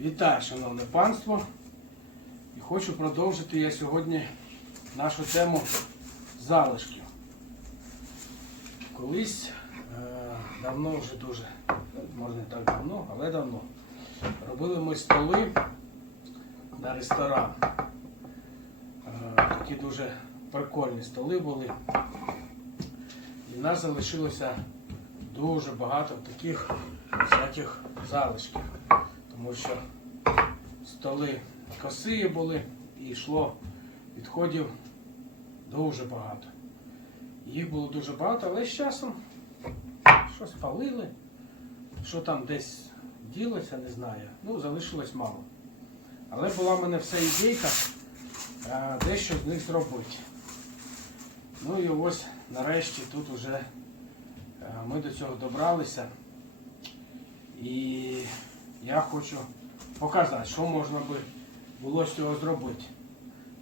Вітаю, шановне панство. І хочу продовжити я сьогодні нашу тему залишків. Колись, е, давно вже дуже, може не так давно, але давно, робили ми столи на ресторан. Е, Такі дуже прикольні столи були. І в нас залишилося дуже багато таких всяких залишків. Тому що столи косиї були і йшло відходів дуже багато. Їх було дуже багато, але з часом щось палили, що там десь ділося, не знаю. Ну, залишилось мало. Але була в мене вся ідейка е, дещо з них зробити. Ну і ось нарешті тут уже е, ми до цього добралися. І я хочу показати, що можна би було з цього зробити.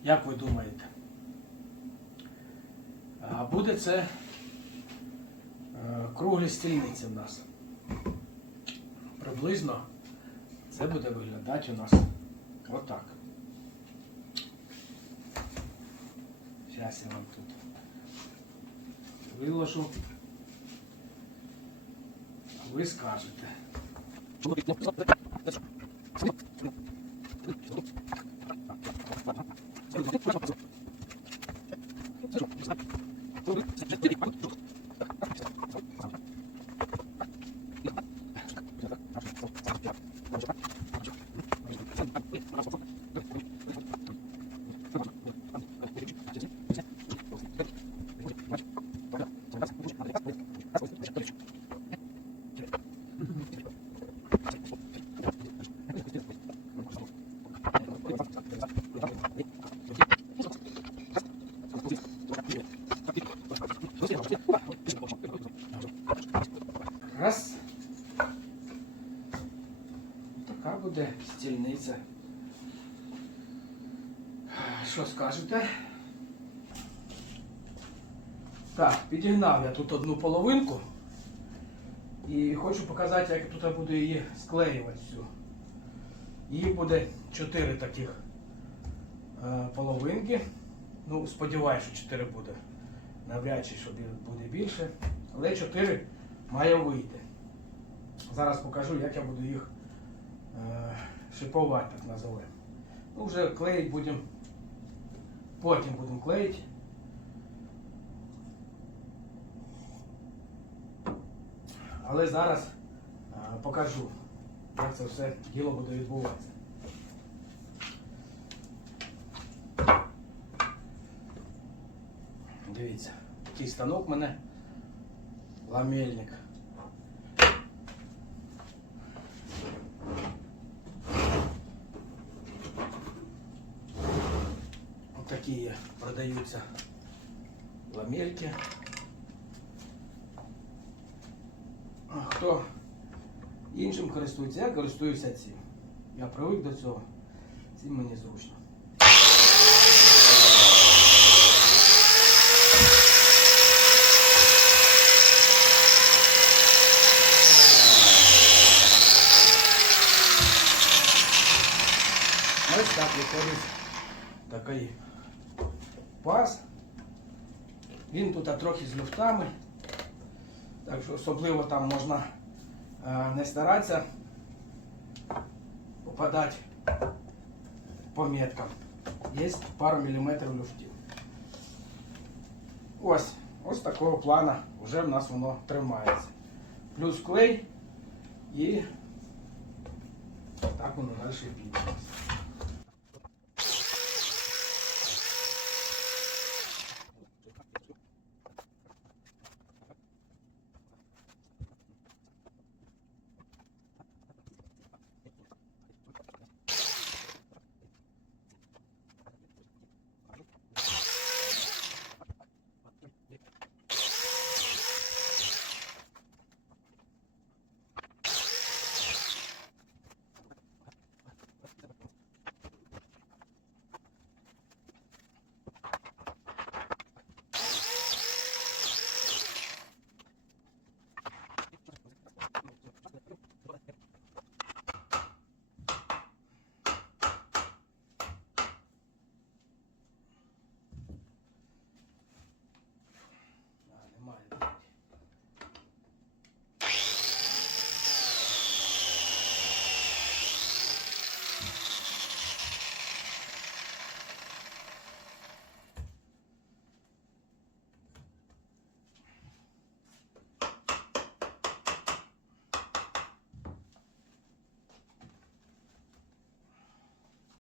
Як ви думаєте? Буде це е, круглі стільниці в нас. Приблизно це буде виглядати у нас отак. Зараз я вам тут виложу. Ви скажете. 중국이 Раз. Така буде стільниця. Що скажете? Так, підігнав я тут одну половинку. І хочу показати, як тут буду її склеювати всю. Її буде 4 таких половинки. Ну, сподіваюся, що 4 буде. Навряд чи, що буде більше. Але 4 має вийти. Зараз покажу, як я буду їх е, шипувати, так називаємо. Ну, вже клеїть будемо. Потім будемо клеїти. Але зараз е, покажу, як це все діло буде відбуватися. Дивіться, такий станок в мене ламельник. Ось такі продаються ламельки. А Хто іншим користується, я користуюся цим. Я привик до цього. Цим мені зручно. Ось виходить такий паз. Він тут трохи з люфтами. Так що особливо там можна е, не старатися попадати по меткам. Є пару міліметрів люфтів. Ось, ось такого плана вже в нас воно тримається. Плюс клей і так воно далі піде.